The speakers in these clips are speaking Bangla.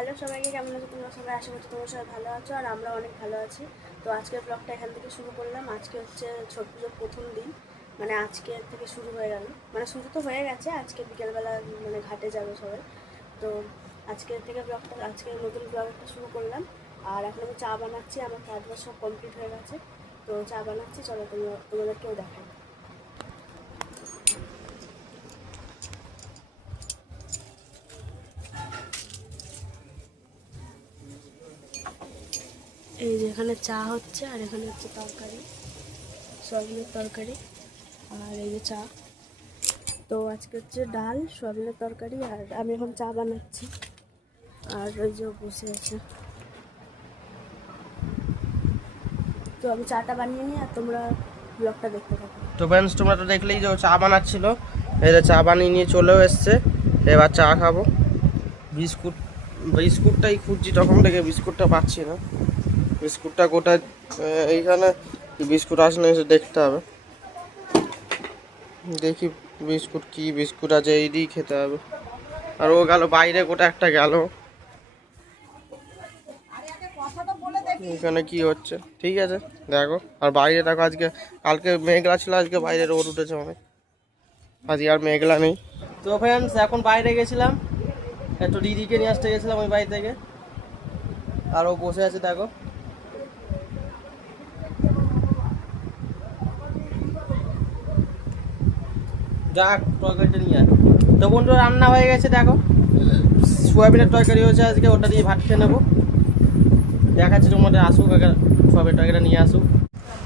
হ্যালো সবাইকে, কেমন আছো তোমরা? সবাই আশা করছি তোমরা সবাই ভালো আছো আর আমরা অনেক ভালো আছি। তো আজকের ব্লগটা এখান থেকে শুরু করলাম। আজকে হচ্ছে ছট পুজোর প্রথম দিন। মানে আজকে থেকে শুরু হয়ে গেল। মানে শুরু তো হয়ে গেছে, আজকে বিকেলবেলা মানে ঘাটে যাবে সবাই। তো আজকের থেকে ব্লগটা আজকে নতুন ব্লগটা শুরু করলাম। আর এখন আমি চা বানাচ্ছি, আমার কাজ বাজ সব কমপ্লিট হয়ে গেছে। তো চা বানাচ্ছি, চলো তোমরা, তোমাদেরকেও দেখাই এই যে এখানে চা হচ্ছে আর এখানে হচ্ছে তরকারি, সয়াবিনের তরকারি আর এই যে চা। তো আজকে হচ্ছে ডাল, সয়াবিনের তরকারি আর আমি এখন চা বানাচ্ছি। আর ওই যে বসে আছে। তো আমি চাটা বানিয়ে নিই আর তোমরা ব্লগটা দেখতে থাকো। তো ফ্রেন্ডস তোমরা তো দেখলেই যে চা বানাচ্ছিল। এই যে চা বানিয়ে নিয়ে চলেও এসছে। এবার চা খাব। বিস্কুট, বিস্কুটটাই খুঁজছি, তখন থেকে বিস্কুটটা পাচ্ছি না। বিস্কুটটা কোথায় এইখানে বিস্কুট আসলে এসে দেখতে হবে। দেখি বিস্কুট কি বিস্কুট আছে, এই দিয়েই খেতে হবে। আর ও গেল, বাইরে কোটা একটা গেল। এখানে কি হচ্ছে? ঠিক আছে, দেখো। আর বাইরে দেখো, আজকে, কালকে মেঘলা ছিল, আজকে বাইরে রোদ উঠেছে অনেক। আজকে আর মেঘলা নেই। তো ফ্রেন্ডস এখন বাইরে গেছিলাম। একটু দিদিকে নিয়ে আসতে গেছিলাম ওই বাড়ি থেকে। আর ও বসে আছে, দেখো। যাক তরকারিটা নিয়ে আয়। তো বন্ধু রান্না হয়ে গেছে দেখো। সোয়াবিনের তরকারি হয়েছে আজকে ওটা দিয়ে ভাত খেয়ে নেব। দেখাচ্ছি তোমাদের আসুক আগে সবের তরকারিটা নিয়ে আসুক।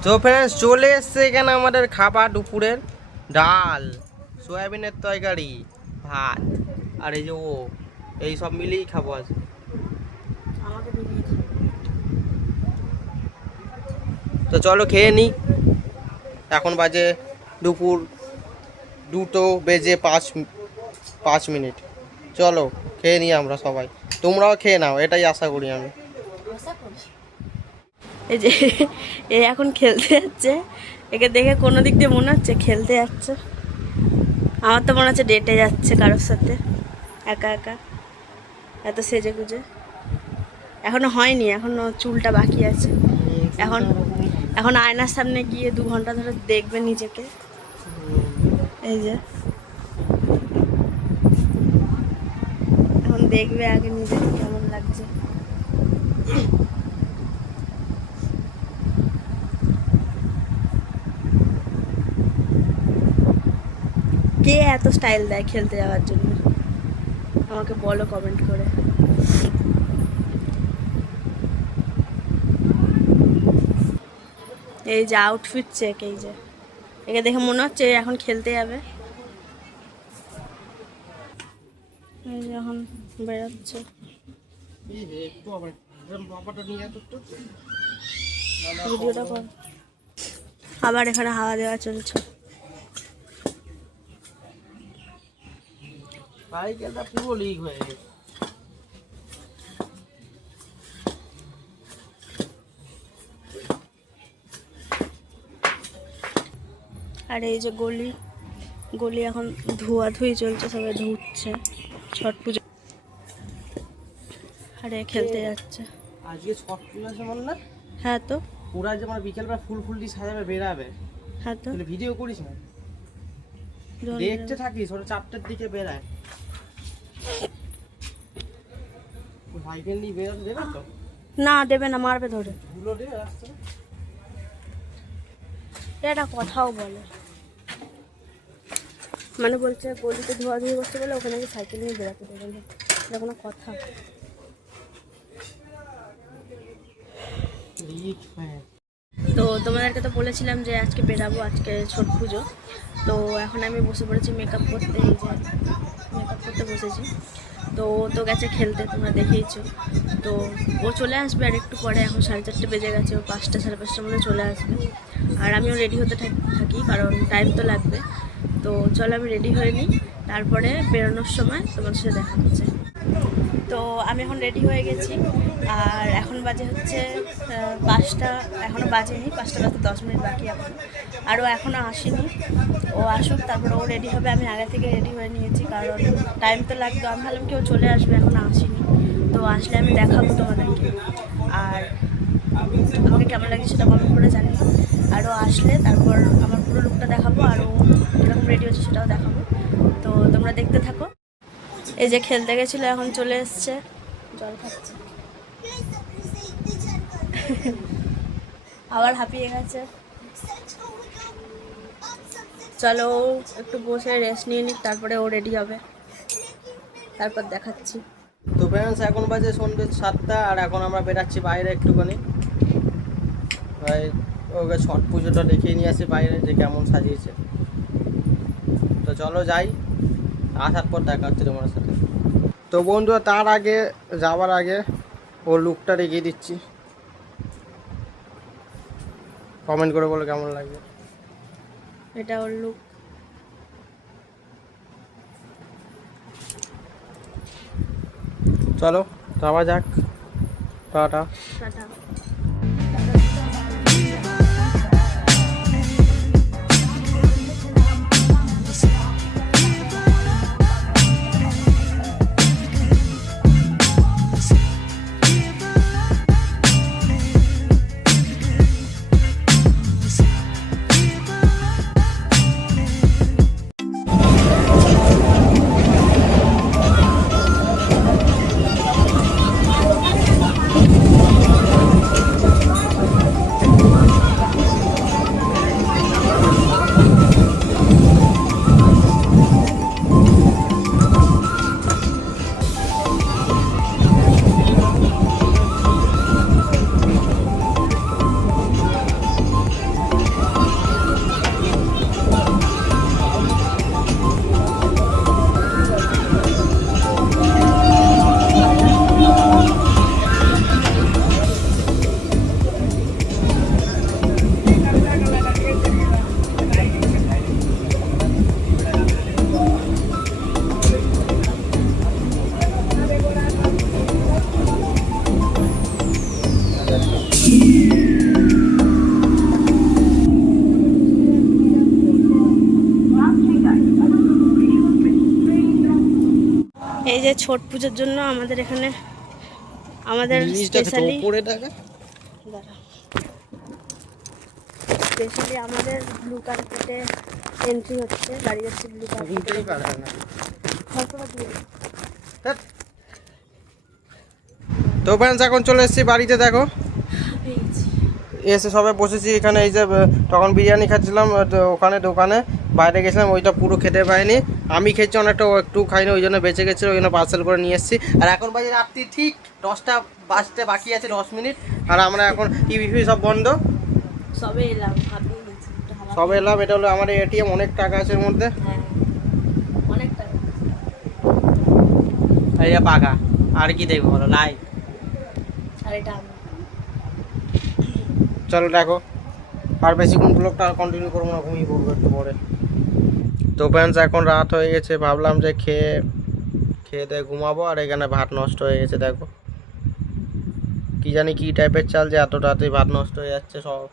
তো ফ্রেন্ডস চলে এসছে এখানে আমাদের খাবার দুপুরের ডাল সয়াবিনের তরকারি ভাত আর এই যে ও এই সব মিলিয়েই খাব আজ তো চলো খেয়ে নিই এখন বাজে দুপুর দুটো বেজে পাঁচ পাঁচ মিনিট। চলো, খেয়ে নিই আমরা সবাই। তোমরাও খেয়ে নাও, এটাই আশা করি আমি। এই যে, এ এখন খেলতে যাচ্ছে। একে দেখে কোনো দিক দিয়ে মনে হচ্ছে খেলতে যাচ্ছে। আমার তো মনে হচ্ছে ডেটে যাচ্ছে কারোর সাথে। একা একা। এত সেজে গুজে। এখনও হয়নি, এখনও চুলটা বাকি আছে। এখন এখন আয়নার সামনে গিয়ে দু ঘণ্টা ধরে দেখবে নিজেকে। এই যে। এখন দেখবে আগে নিজেকে কেমন লাগছে। কে এত স্টাইল দেয় খেলতে যাওয়ার জন্য? আমাকে বলো কমেন্ট করে। এই যে আউটফিট চেক এই যে। একে দেখে মনে হচ্ছে এখন খেলতে যাবে। এখন একটু ভিডিওটা কর। আবার এখানে হাওয়া দেওয়া চলছে। সাইকেলটা পুরো লিক হয়ে গেছে। আর এই যে গলি গলি এখন ধোয়া ধুই চলছে সবাই ধুচ্ছে ছট পুজো। আরে খেলতে যাচ্ছে। আজকে ছট পুজো আছে মনে না? হ্যাঁ তো। পুরা যে আমার বিকেলবেলা ফুল ফুল দিয়ে সাজাবে বেরাবে। হ্যাঁ তো। ভিডিও করিস না? দেখতে থাকিস ওটা চারটের দিকে বেরায়। নিয়ে বেরোতে দেবে তো? না দেবে না মারবে ধরে। ধুলো দেবে রাস্তায়। এটা কথাও বলে। মানে বলছে, গলিতে ধোয়া ধুয়ে করতে বলে ওখানে নাকি সাইকেল নিয়ে বেরোতে দেবে এটা কোনো কথা। তো তোমাদেরকে তো বলেছিলাম যে আজকে বেরাবো, আজকে ছট পুজো। তো এখন আমি বসে পড়েছি মেকআপ করতে, এই যে মেকআপ করতে বসেছি। তো ও তো গেছে খেলতে, তোমরা দেখেইছো। তো ও চলে আসবে আর একটু পরে, এখন সাড়ে চারটে বেজে গেছে, ও পাঁচটা, সাড়ে পাঁচটার মধ্যে চলে আসবে। আর আমিও রেডি হতে থাকি কারণ টাইম তো লাগবে। তো চলো, আমি রেডি হয়ে নিই। তারপরে বেরোনোর সময় তোমার সাথে দেখা হচ্ছে। তো আমি এখন রেডি হয়ে গেছি। আর এখন বাজে হচ্ছে পাঁচটা এখনও বাজেনি, পাঁচটা বাজতে দশ মিনিট বাকি এখন। আর ও এখনও আসেনি। ও আসুক, তারপরে ও রেডি হবে। আমি আগে থেকে রেডি হয়ে নিয়েছি, কারণ টাইম তো লাগবে আমি ভাবলাম কেউ চলে আসবে এখনও আসেনি। তো আসলে আমি দেখাবো তোমাদেরকে। আর আমাকে কেমন লাগে সেটা কমেন্ট করে জানিও। আরও আসলে তারপর আমার পুরো লুকটা দেখাবো আরও কীরকম রেডি হচ্ছে সেটাও দেখাবো। তো তোমরা দেখতে থাকো। এই যে খেলতে গেছিল, এখন চলে এসছে। জল খাচ্ছে। আবার হাঁপিয়ে গেছে। চলো, একটু বসে রেস্ট নিয়ে নিক, তারপরে ও রেডি হবে। তারপর দেখাচ্ছি। তো ফ্রেন্ডস এখন বাজে সন্ধ্যে সাতটা, আর এখন আমরা বেরাচ্ছি বাইরে একটুখানি। ওকে ছট পুজোটা দেখিয়ে নিয়ে আসি বাইরে যে কেমন সাজিয়েছে। তো চলো যাই আসার পর দেখা হচ্ছে তোমার সাথে। তো বন্ধুরা তার আগে যাওয়ার আগে ওর লুকটা দেখিয়ে দিচ্ছি। কমেন্ট করে বলো কেমন লাগবে। এটা ওর লুক চলো যাওয়া যাক। টাটা। টাটা। ছট পুজোর জন্য আমাদের এখানে আমাদের স্পেশালি উপরে স্পেশালি আমাদের ব্লু কার্পেটে এন্ট্রি হচ্ছে দাঁড়িয়ে যাচ্ছে ব্লু খড়খড়া তো ফ্রেন্ডস এখন চলে এসেছি বাড়িতে দেখো। এসে সবাই বসেছি এখানে এই যে তখন বিরিয়ানি খাচ্ছিলাম ওখানে দোকানে। বাইরে গেছিলাম ওইটা পুরো খেতে পাইনি। আমি খেয়েছি অনেকটা একটু খাইনি ওই জন্য বেঁচে গেছিল ওই জন্য পার্সেল করে নিয়ে এসেছি। আর এখন বাজে রাত্রি ঠিক দশটা বাজতে বাকি আছে দশ মিনিট। আর আমরা এখন টিভি ফিভি সব বন্ধ। সবে এলাম সব এলাম এটা হলো আমার এটিএম অনেক টাকা আছে এর মধ্যে। হ্যাঁ এটা পাকা আর কি দেখব বলো আর এটা চলো দেখো আর বেশিক্ষণ ব্লগটা কন্টিনিউ করব না ঘুমিয়ে পড়ব একটু পরে। তো ফ্রেন্ডস এখন রাত হয়ে গেছে, ভাবলাম যে খেয়ে খেয়ে দিয়ে ঘুমাবো, আর এখানে ভাত নষ্ট হয়ে গেছে, দেখো। কি জানি কি টাইপের চাল যে এত তাড়াতাড়ি ভাত নষ্ট হয়ে যাচ্ছে সব।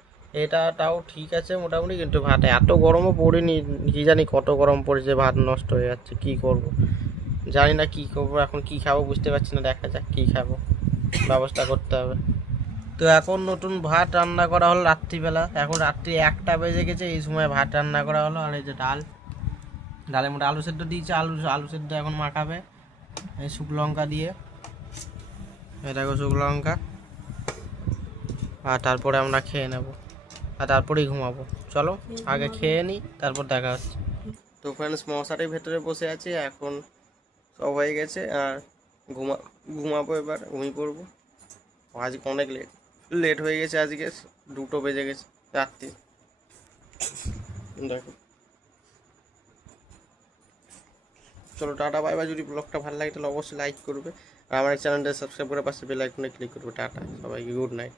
এটাটাও ঠিক আছে মোটামুটি, কিন্তু ভাত এত গরমও পড়েনি, কি জানি কত গরম পড়েছে ভাত নষ্ট হয়ে যাচ্ছে, কি করব? জানি না কি করব, এখন কি খাব বুঝতে পারছি না, দেখা যাক কি খাব। ব্যবস্থা করতে হবে। তো এখন নতুন ভাত রান্না করা হলো রাত্রিবেলা। এখন রাত্রি একটা বেজে গেছে, এই সময় ভাত রান্না করা হলো। আর এই যে ডাল ডালের মধ্যে আলু সেদ্ধ দিয়েছে। আলু আলু সেদ্ধ এখন মাখাবে এই শুকনো লঙ্কা দিয়ে। দেখো শুকনো লঙ্কা। আর তারপরে আমরা খেয়ে নেব। আর তারপরেই ঘুমাবো। চলো, আগে খেয়ে নিই তারপর দেখা হচ্ছে। তো ফ্রেন্ডস মশারির ভেতরে বসে আছি। এখন সব হয়ে গেছে। আর ঘুমা, ঘুমাবো এবার, ঘুমিয়ে পড়ব। আজকে অনেক লেট লেট হয়ে গেছে আজকে। দুটো বেজে গেছে, রাত্রি। দেখো। চলো, টাটা বাই বাই যদি ব্লগটা ভালো লাগে, তাহলে অবশ্যই লাইক করবে। আর আমার চ্যানেলটা সাবস্ক্রাইব করে পাশে বেল আইকনে ক্লিক করবে। টাটা, সবাইকে গুড নাইট